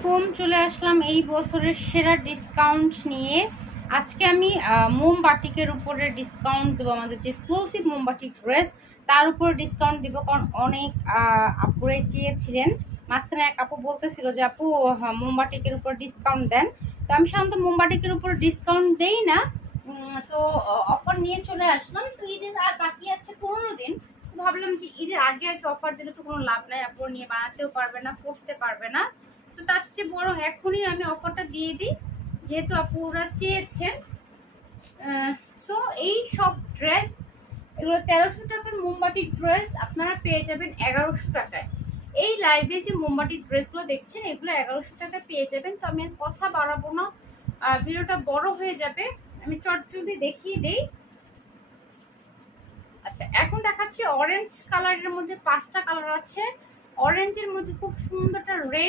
আলাইকুম, চলে আসলাম এই বছরের সেরা ডিসকাউন্ট নিয়ে। আজকে আমি মোমবাটিকের উপরে ডিসকাউন্ট দেবো। আমাদের যে এক্সক্লুসিভ মোমবাটিক ড্রেস তার উপরে ডিসকাউন্ট দিব, কারণ অনেক আপুরে চেয়েছিলেন। মাঝখানে এক আপু বলতেছিল যে আপু মোমবাটিকের উপর ডিসকাউন্ট দেন। তো আমি সাধারণত মোমবাটিকের উপর ডিসকাউন্ট দেই না, তো অফার নিয়ে চলে আসলাম। তো ঈদের আর বাকি আছে 15 দিন। ভাবলাম যে ঈদের আগে আগে অফার দিলে তো কোনো লাভ নাই, আপুরা নিয়ে বানাতেও পারবে না, পড়তে পারবে না। তো তার চেয়ে বরং এখনই আমি অফারটা দিয়ে দিই, যেহেতু আপুরা চেয়েছেন। সো এই সব ড্রেস, এগুলো 1300 টাকার মোমবাটির ড্রেস আপনারা পেয়ে যাবেন 1100 টাকায়। এই লাইভে যে মোমবাটির ড্রেসগুলো দেখছেন এগুলো 1100 টাকায় পেয়ে যাবেন। তো আমি আর কথা বাড়াবো না, ভিডিওটা বড় হয়ে যাবে। আমি চট জলদি দেখিয়ে দেই। আচ্ছা, এখন দেখাচ্ছি অরেঞ্জ কালারের মধ্যে 5টা কালার আছে। অরেঞ্জের মধ্যে খুব সুন্দর একটা রেড